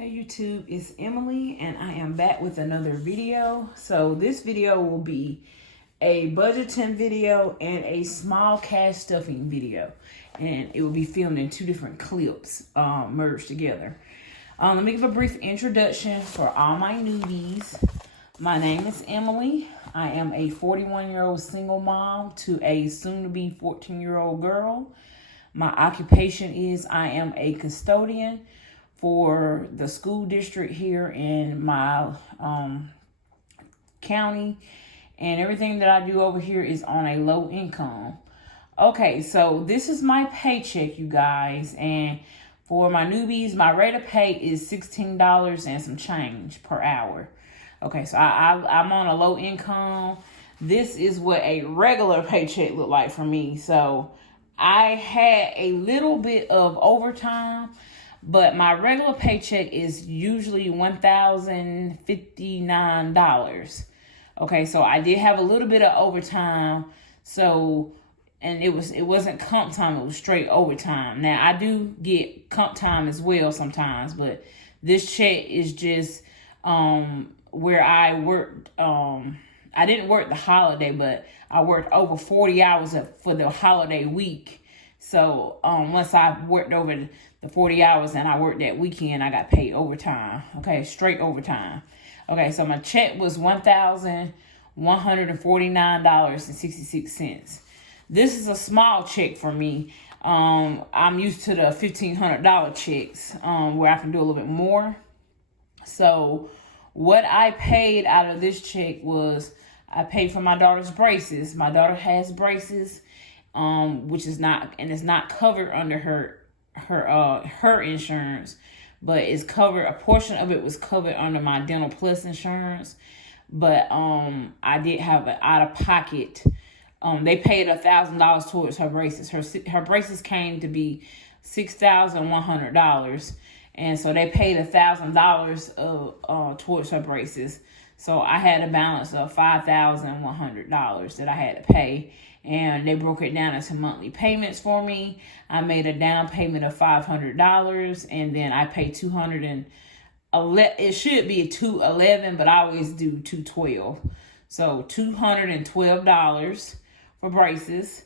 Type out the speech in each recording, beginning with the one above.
Hey YouTube, it's Emily and I am back with another video. So this video will be a budgeting video and a small cash stuffing video. And it will be filmed in two different clips merged together. Let me give a brief introduction for all my newbies. My name is Emily. I am a 41-year-old single mom to a soon-to-be 14-year-old girl. My occupation is I am a custodian for the school district here in my county, and everything that I do over here is on a low income. Okay, so this is my paycheck, you guys, and for my newbies, my rate of pay is $16 and some change per hour. Okay, so I'm on a low income. This is what a regular paycheck look like for me. So I had a little bit of overtime, but my regular paycheck is usually $1,059. Okay, so I did have a little bit of overtime. So, and it wasn't comp time, it was straight overtime. Now I do get comp time as well sometimes, but this check is just where I worked. I didn't work the holiday, but I worked over 40 hours for the holiday week. So once I worked over the 40 hours and I worked that weekend, I got paid overtime. Okay, straight overtime. Okay, so my check was $1,149.66. This is a small check for me. I'm used to the $1,500 checks where I can do a little bit more. So what I paid out of this check was I paid for my daughter's braces. My daughter has braces, which is not covered under her insurance, but it's covered. A portion of it was covered under my Dental Plus insurance, but I did have an out of pocket. They paid $1,000 towards her braces. Her braces came to be $6,100, and so they paid $1,000 towards her braces. So I had a balance of $5,100 that I had to pay, and they broke it down into monthly payments for me. I made a down payment of $500, and then I paid $211. It should be $211, but I always do $212. So $212 for braces.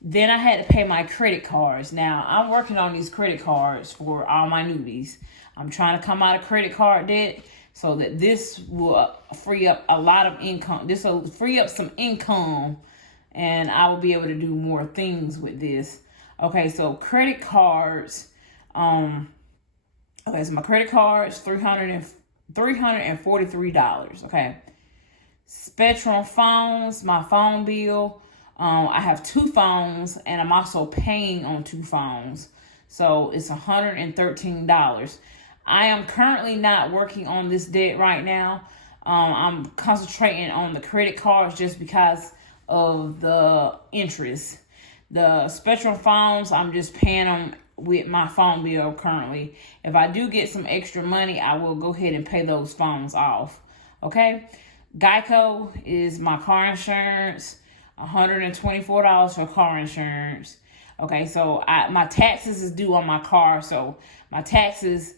Then I had to pay my credit cards. Now I'm working on these credit cards for all my newbies. I'm trying to come out of credit card debt, so that this will free up a lot of income. This will free up some income, and I will be able to do more things with this. Okay, so credit cards. Okay, so my credit cards, $343. Okay. Spectrum phones, my phone bill. I have 2 phones, and I'm also paying on 2 phones. So it's $113. I am currently not working on this debt right now. I'm concentrating on the credit cards just because of the interest. The Spectrum phones, I'm just paying them with my phone bill currently. If I do get some extra money, I will go ahead and pay those phones off. Okay? Geico is my car insurance, $124 for car insurance. Okay, so my taxes is due on my car, so my taxes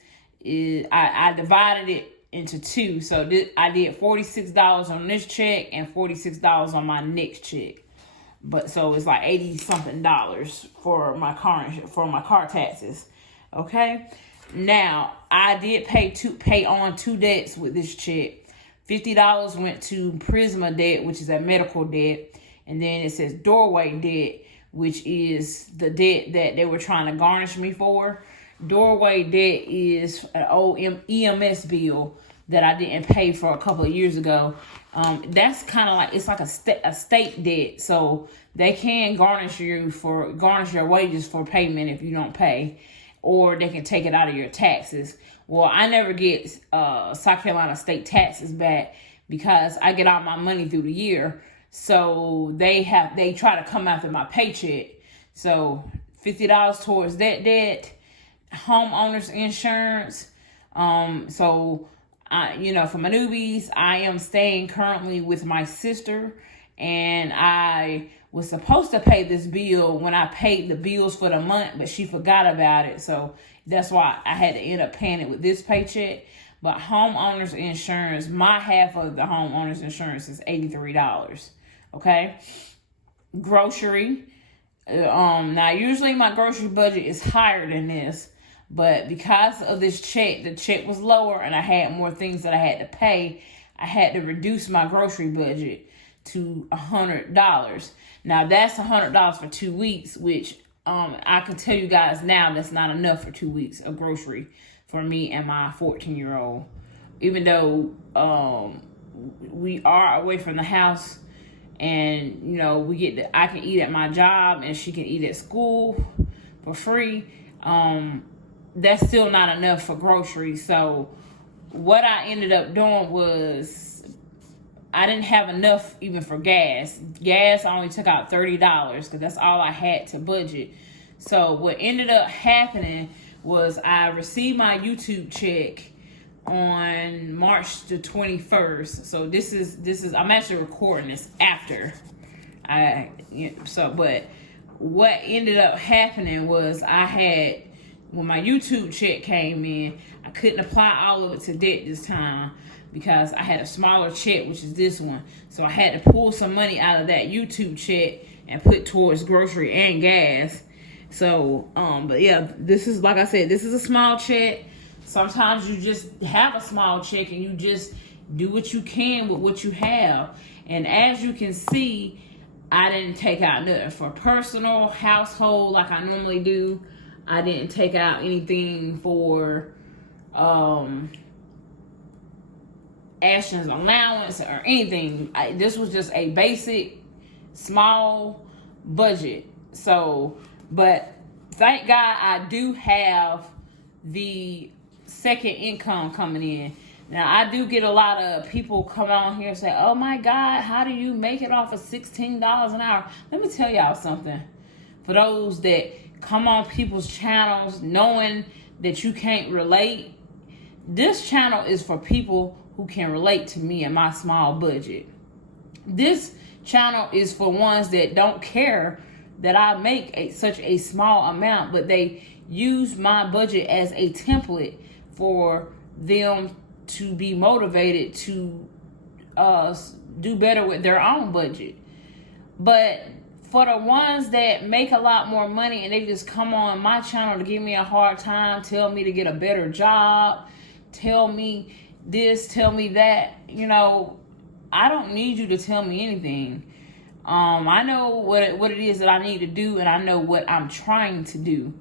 I divided it into 2. So I did $46 on this check and $46 on my next check. But so it's like $80 something for my car taxes. Okay. Now I did pay on 2 debts with this check. $50 went to Prisma debt, which is a medical debt, and then it says Doorway debt, which is the debt that they were trying to garnish me for. Doorway debt is an old EMS bill that I didn't pay for a couple of years ago. That's kind of like, it's like a state debt. So they can garnish your wages for payment if you don't pay, or they can take it out of your taxes. Well, I never get South Carolina state taxes back because I get all my money through the year. So they try to come after my paycheck. So $50 towards that debt. Homeowners insurance. So for my newbies, I am staying currently with my sister, and I was supposed to pay this bill when I paid the bills for the month, but she forgot about it. So that's why I had to end up paying it with this paycheck. But homeowners insurance, my half of the homeowners insurance is $83. Okay. Grocery. Now usually my grocery budget is higher than this, but because of this check, the check was lower and I had more things that I had to pay. I had to reduce my grocery budget to $100. Now that's $100 for 2 weeks, which I can tell you guys now that's not enough for 2 weeks of grocery for me and my 14-year-old. Even though we are away from the house, and you know I can eat at my job and she can eat at school for free. That's still not enough for groceries. So what I ended up doing was I didn't have enough even for gas. Gas, I only took out $30 because that's all I had to budget. So what ended up happening was I received my YouTube check on March the 21st. So this is I'm actually recording this after but what ended up happening was when my YouTube check came in, I couldn't apply all of it to debt this time because I had a smaller check, which is this one. So I had to pull some money out of that YouTube check and put towards grocery and gas. So, but yeah, this is, like I said, this is a small check. Sometimes you just have a small check and you just do what you can with what you have. And as you can see, I didn't take out nothing for personal, household like I normally do. I didn't take out anything for Ashton's allowance or anything. This was just a basic, small budget. So, but thank God I do have the second income coming in. Now, I do get a lot of people come on here and say, oh my God, how do you make it off of $16 an hour? Let me tell y'all something. For those that come on people's channels knowing that you can't relate, this channel is for people who can relate to me and my small budget. This channel is for ones that don't care that I make such a small amount, but they use my budget as a template for them to be motivated to do better with their own budget. But for the ones that make a lot more money and they just come on my channel to give me a hard time, tell me to get a better job, tell me this, tell me that, I don't need you to tell me anything. I know what it is that I need to do, and I know what I'm trying to do.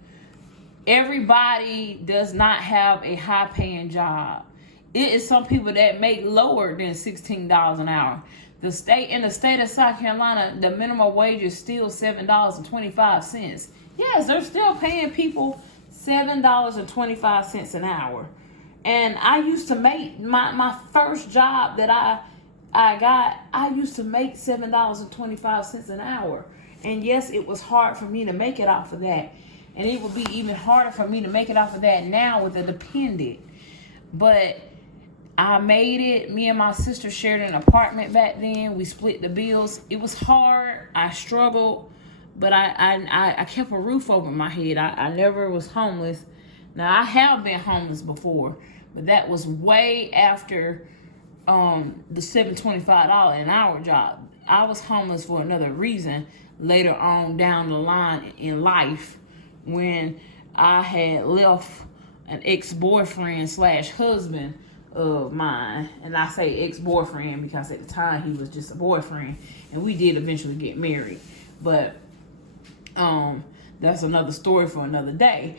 Everybody does not have a high-paying job. It is some people that make lower than $16 an hour. In the state of South Carolina, the minimum wage is still $7.25. Yes, they're still paying people $7.25 an hour. And I used to make my first job that I got, I used to make $7.25 an hour. And yes, it was hard for me to make it off of that. And it would be even harder for me to make it off of that now with a dependent. But I made it. Me and my sister shared an apartment back then. We split the bills. It was hard. I struggled. But I kept a roof over my head. I never was homeless. Now, I have been homeless before. But that was way after the $7.25 an hour job. I was homeless for another reason later on down the line in life, when I had left an ex-boyfriend / husband of mine. And I say ex-boyfriend because at the time he was just a boyfriend, and we did eventually get married. But that's another story for another day.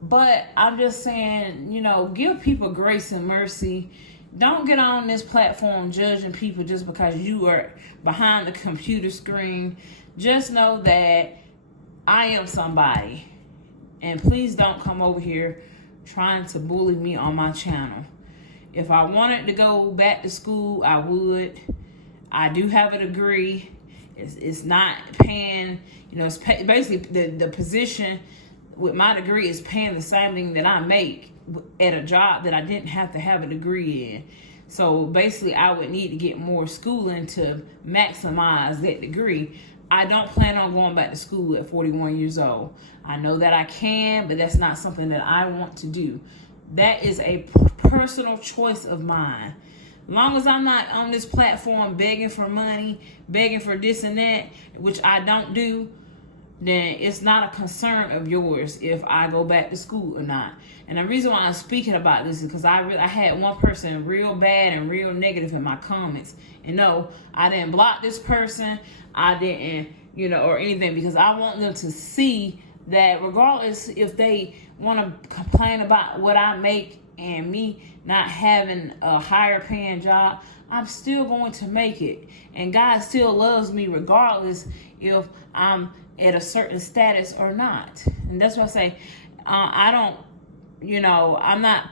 But I'm just saying, give people grace and mercy. Don't get on this platform judging people just because you are behind the computer screen. Just know that I am somebody. And please don't come over here trying to bully me on my channel. If I wanted to go back to school, I would. I do have a degree. It's not paying, it's basically the position with my degree is paying the same thing that I make at a job that I didn't have to have a degree in. So basically I would need to get more schooling to maximize that degree. I don't plan on going back to school at 41 years old. I know that I can, but that's not something that I want to do. That is a personal choice of mine. As long as I'm not on this platform begging for money, begging for this and that, which I don't do, then it's not a concern of yours if I go back to school or not. And the reason why I'm speaking about this is because I had one person real bad and real negative in my comments. And no, I didn't block this person. I didn't, or anything, because I want them to see that regardless if they want to complain about what I make and me not having a higher paying job, I'm still going to make it. And God still loves me regardless if I'm at a certain status or not. And that's why I say, I don't, I'm not,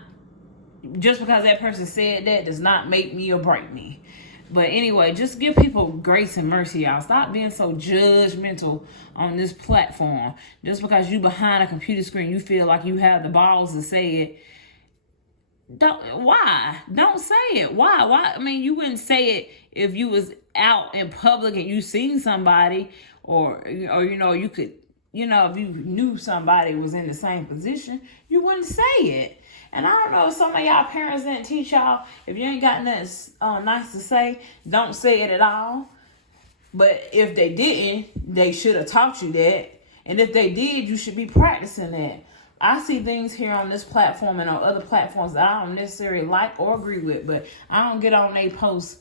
just because that person said that does not make me or break me. But anyway, just give people grace and mercy, y'all. Stop being so judgmental on this platform. Just because you behind a computer screen, you feel like you have the balls to say it. Why? Don't say it. Why? I mean, you wouldn't say it if you was out in public and you seen somebody, or you could, if you knew somebody was in the same position, you wouldn't say it. And I don't know if some of y'all parents didn't teach y'all, if you ain't got nothing nice to say, don't say it at all. But if they didn't, they should have taught you that. And if they did, you should be practicing that. I see things here on this platform and on other platforms that I don't necessarily like or agree with, but I don't get on they posts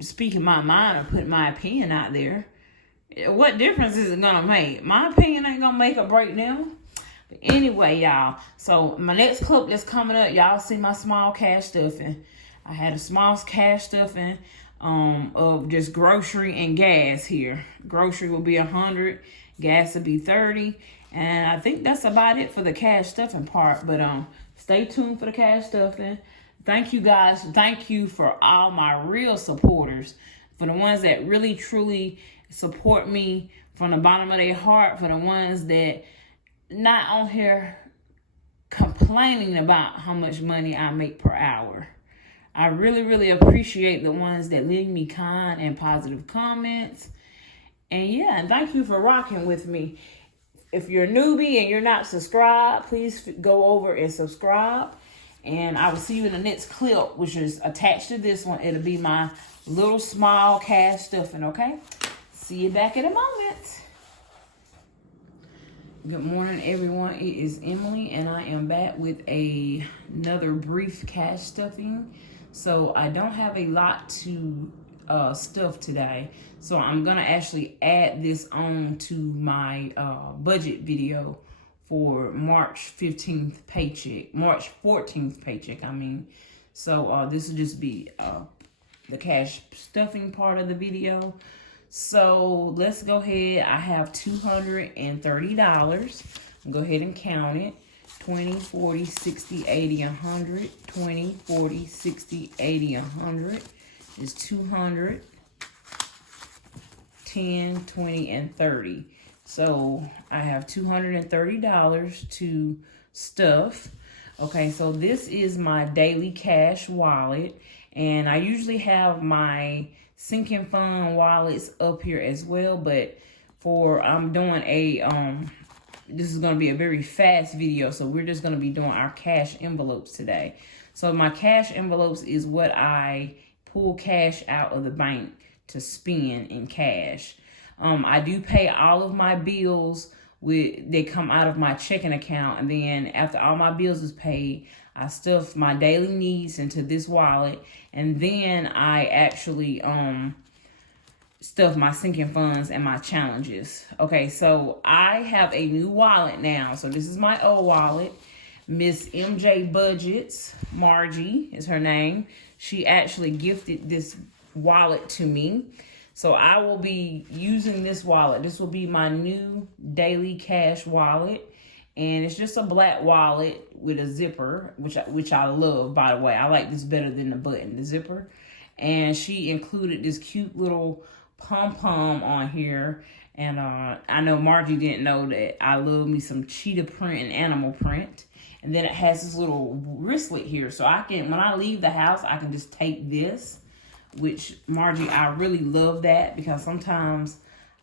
speaking my mind or putting my opinion out there. What difference is it gonna make? My opinion ain't gonna make or break them. But anyway, y'all, so my next clip that's coming up, y'all see my small cash stuffing. I had a small cash stuffing of just grocery and gas here. Grocery will be 100, gas will be 30. And I think that's about it for the cash stuffing part. But stay tuned for the cash stuffing. Thank you guys. Thank you for all my real supporters. For the ones that really, truly support me from the bottom of their heart. For the ones that not on here complaining about how much money I make per hour. I really, really appreciate the ones that leave me kind and positive comments. And yeah, and thank you for rocking with me. If you're a newbie and you're not subscribed, please go over and subscribe. And I will see you in the next clip, which is attached to this one. It'll be my little small cash stuffing, okay? See you back in a moment. Good morning, everyone. It is Emily, and I am back with another brief cash stuffing. So I don't have a lot to stuff today, so I'm gonna actually add this on to my budget video for March 14th paycheck. So this will just be the cash stuffing part of the video. So let's go ahead. I have $230. I'll go ahead and count it. 20, 40, 60, 80, 100. 20, 40, 60, 80, 100 is 200, 10, 20, and 30. So I have $230 to stuff. Okay, so this is my daily cash wallet, and I usually have my sinking fund wallets up here as well, but I'm doing this is going to be a very fast video, so we're just going to be doing our cash envelopes today. So my cash envelopes is what I pull cash out of the bank to spend in cash. I do pay all of my bills they come out of my checking account, and then after all my bills is paid, I stuff my daily needs into this wallet, and then I actually stuff my sinking funds and my challenges. Okay, so I have a new wallet now. So this is my old wallet. Miss MJ Budgets, Margie is her name. She actually gifted this wallet to me. So I will be using this wallet. This will be my new daily cash wallet. And it's just a black wallet with a zipper, which I love, by the way. I like this better than the zipper. And she included this cute little pom-pom on here. And I know Margie didn't know that I love me some cheetah print and animal print. And then it has this little wristlet here. So when I leave the house, I can just take this. which, Margie, I really love that because sometimes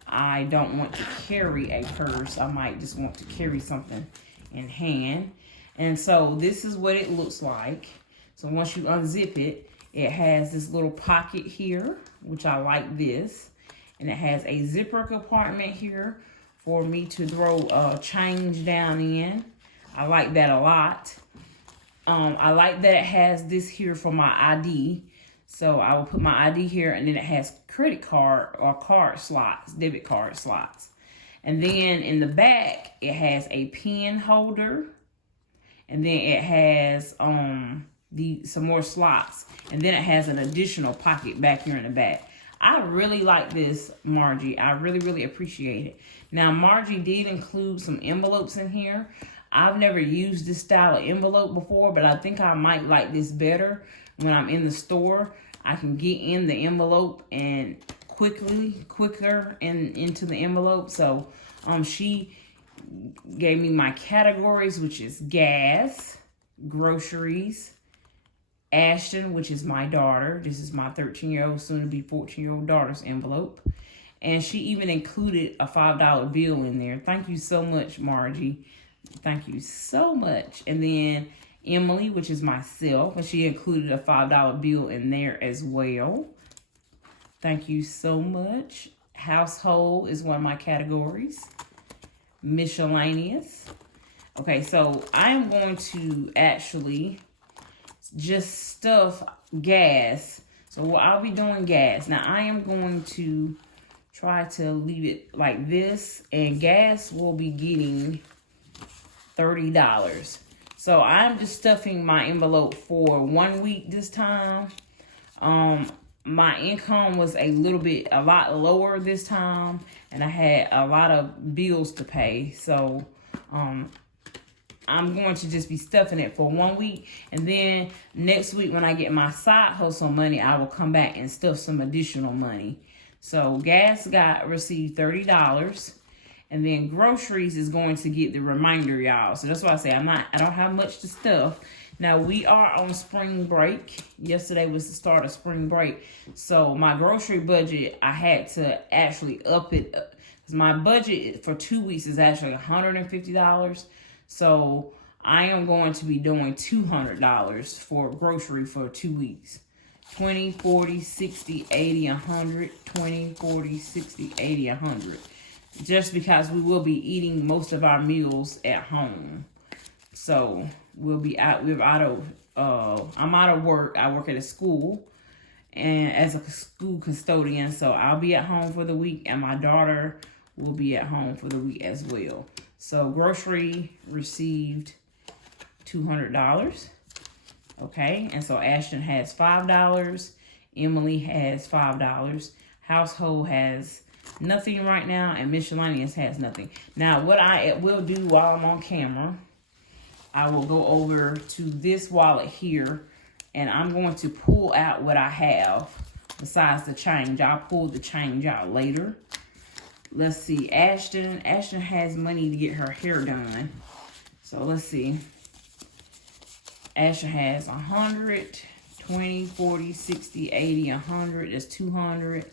I don't want to carry a purse. I might just want to carry something in hand. And so this is what it looks like. So once you unzip it, it has this little pocket here, which I like this. And it has a zipper compartment here for me to throw change down in. I like that a lot. I like that it has this here for my ID. So I will put my ID here, and then it has credit card or card slots, debit card slots. And then in the back, it has a pen holder. And then it has some more slots. And then it has an additional pocket back here in the back. I really like this, Margie. I really, really appreciate it. Now, Margie did include some envelopes in here. I've never used this style of envelope before, but I think I might like this better when I'm in the store. I can get in the envelope and quicker into the envelope. So she gave me my categories, which is gas, groceries, Ashton, which is my daughter. This is my 13-year-old, soon to be 14-year-old daughter's envelope. And she even included a $5 bill in there. Thank you so much, Margie. Thank you so much. And then Emily, which is myself, and she included a $5 bill in there as well. Thank you so much. Household is one of my categories. Miscellaneous. Okay, so I am going to actually just stuff gas. So I'll be doing gas. Now I am going to try to leave it like this, and gas will be getting $30. So I'm just stuffing my envelope for 1 week this time. My income was a lot lower this time, and I had a lot of bills to pay. So I'm going to just be stuffing it for 1 week. And then next week when I get my side hustle money, I will come back and stuff some additional money. So gas received $30. And then groceries is going to get the remainder, y'all. So that's why I say I don't have much to stuff. Now we are on spring break. Yesterday was the start of spring break. So my grocery budget, I had to actually up it. Because my budget for 2 weeks is actually $150. So I am going to be doing $200 for grocery for 2 weeks. 20, 40, 60, 80, 100. 20, 40, 60, 80, 100. Just because we will be eating most of our meals at home. So I'm out of work. I work at a school and as a school custodian. So I'll be at home for the week, and my daughter will be at home for the week as well. So grocery received $200. Okay, and so Ashton has $5. Emily has $5. Household has nothing right now, and miscellaneous has nothing. Now, what I will do while I'm on camera, I will go over to this wallet here, and I'm going to pull out what I have besides the change. I'll pull the change out later. Let's see, Ashton has money to get her hair done. So let's see. Ashton has 100, 20, 40, 60, 80, 100. That's 200.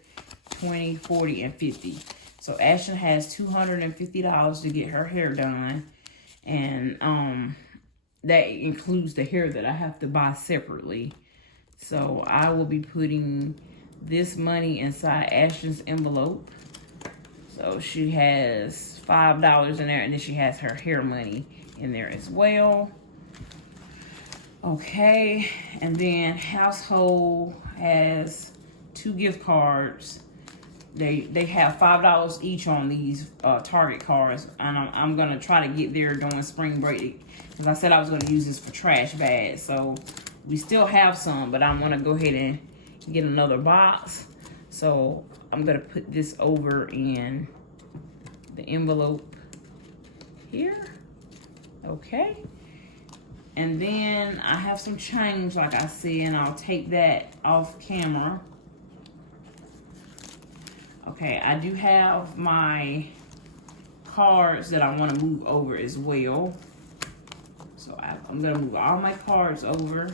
20, 40, and 50. So Ashton has $250 to get her hair done. And that includes the hair that I have to buy separately. So I will be putting this money inside Ashton's envelope. So she has $5 in there, and then she has her hair money in there as well. Okay, and then household has 2 gift cards. They have $5 each on these Target cards, and I'm gonna try to get there during spring break, because I said I was gonna use this for trash bags. So we still have some, but I'm gonna go ahead and get another box. So I'm gonna put this over in the envelope here. Okay, and then I have some change, like I said, and I'll take that off camera. Okay, I do have my cards that I want to move over as well. So I'm going to move all my cards over.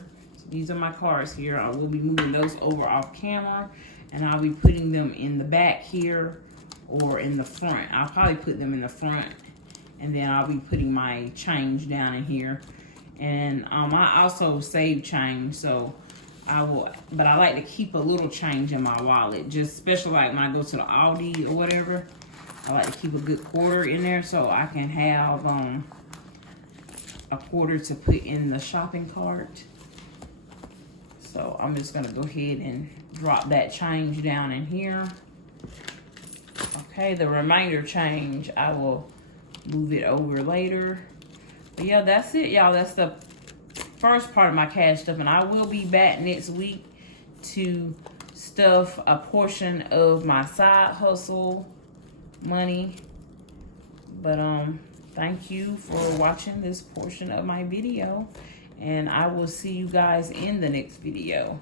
These are my cards here. I will be moving those over off camera, and I'll be putting them in the back here or in the front. I'll probably put them in the front, and then I'll be putting my change down in here. And I also save change, so I will, but I like to keep a little change in my wallet, just especially like when I go to the Aldi or whatever. I like to keep a good quarter in there so I can have a quarter to put in the shopping cart. So I'm just gonna go ahead and drop that change down in here. Okay, the remainder change, I will move it over later. But yeah, that's it, y'all. That's the first part of my cash stuff, and I will be back next week to stuff a portion of my side hustle money. But thank you for watching this portion of my video, and I will see you guys in the next video.